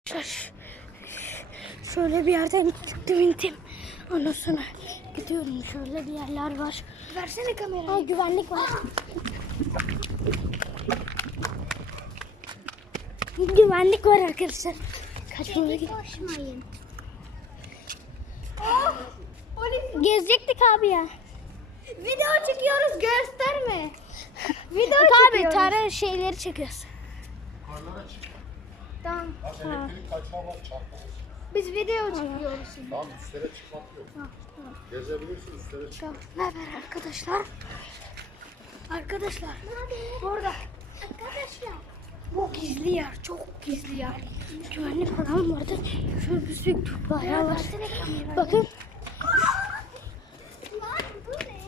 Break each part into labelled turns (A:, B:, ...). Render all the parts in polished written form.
A: Şöyle bir yerden çıktım indim. Ondan sonra gidiyorum. Şöyle bir yerler var.
B: Versene kamerayı.
A: Aa, güvenlik var. Güvenlik var arkadaşlar. Kaçmaya gidiyorum.
B: Koşmayın.
A: Gezecektik abi ya.
B: Video çekiyoruz, gösterme. Video
A: Abi
B: çekiyoruz.
A: tane şeyleri çekiyoruz.
C: Yukarılara çık.
B: Tamam.
C: Bak elektrik kaçma var çarpmasın.
B: Biz video çekiyoruz.
C: Tamam üstlere çıkmak yok. Gezebilirsin üstlere çık.
A: Ne haber arkadaşlar? Arkadaşlar.
B: Burada. Arkadaşlar.
A: Bu gizli yer. Çok gizli yer. Güvenlik falan vardı. Şöyle bir sürü bayrağı var.
B: Versene kamerayı.
A: Bakın.
B: Lan bu ne?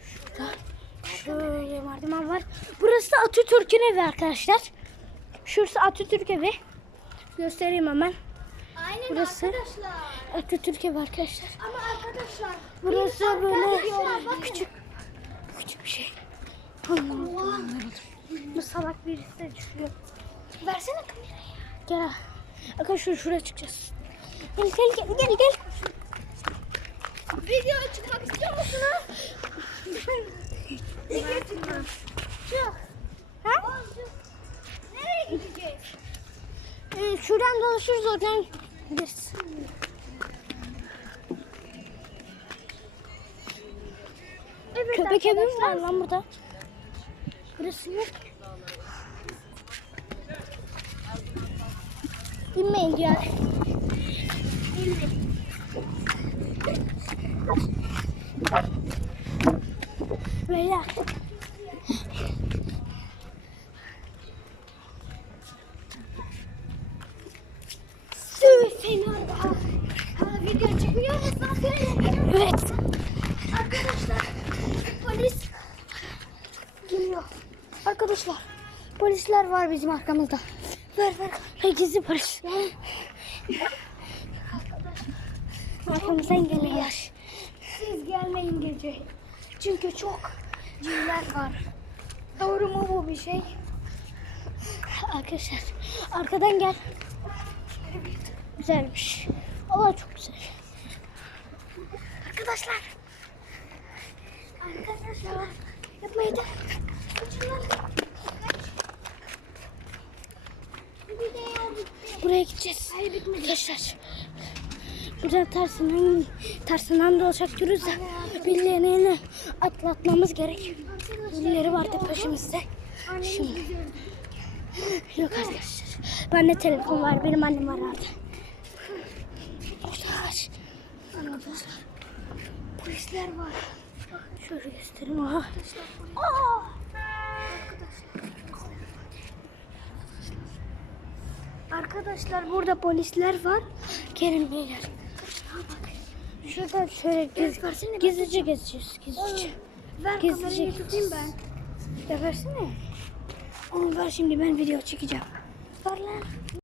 A: Şöyle merdiven var. Burası Atatürk'ün evi arkadaşlar. Şurası Atatürk evi. Göstereyim hemen.
B: Aynen
A: Burası
B: arkadaşlar.
A: Atatürk evi arkadaşlar.
B: Ama arkadaşlar.
A: Burası
B: biz
A: böyle
B: arkadaşlar, bakın.
A: küçük bir şey. Allah'ım. Bu salak birisi de düşüyor.
B: Versene kamerayı.
A: Gel. Arkadaşlar şuraya çıkacağız. Gel.
B: Video çıkmak istiyor musunuz? Video çıkmak. Çık.
A: Ha?
B: Nereye gideceğiz?
A: Şuradan dolaşırız oradan gideriz.
B: Evet
A: Köpek evi mi
B: arkadaşlar.
A: var lan burada? Burası yok. İnmeyin diyor. Beyler.
B: Seni arada. Video çıkıyor musun?
A: Evet.
B: Arkadaşlar. Polis.
A: Geliyor. Arkadaşlar. Polisler var bizim arkamızda. Ver. Gizli polis. Arkamızdan geliyorlar.
B: Siz gelmeyin gece. Çünkü çok cinler var. Doğru mu bu bir şey?
A: Arkadaşlar. Arkadan gel. Güzelmiş. Allah çok güzel.
B: Arkadaşlar. Arkadaşlar. Yapmayın da. Kaçın lan. Video bitti.
A: Buraya gideceğiz.
B: Hayır bitmedi.
A: Arkadaşlar. Buradan tersinden dolaşıyoruz da birilerini atlatmamız gerek. Birileri vardı peşimizde. Şimdi. Yok arkadaşlar. Bende telefon var. Benim annem aradı. Arkadaşlar.
B: Polisler var.
A: Şöyle göstereyim. Aha. Arkadaşlar burada polisler var. Kerim Beyler. Şuradan şöyle gizlice gezeceğiz. Gizlice.
B: Ver
A: Gizlice
B: kamerayı tutayım ben.
A: Ya versene. Onu ver şimdi ben video çekeceğim. Ver lan.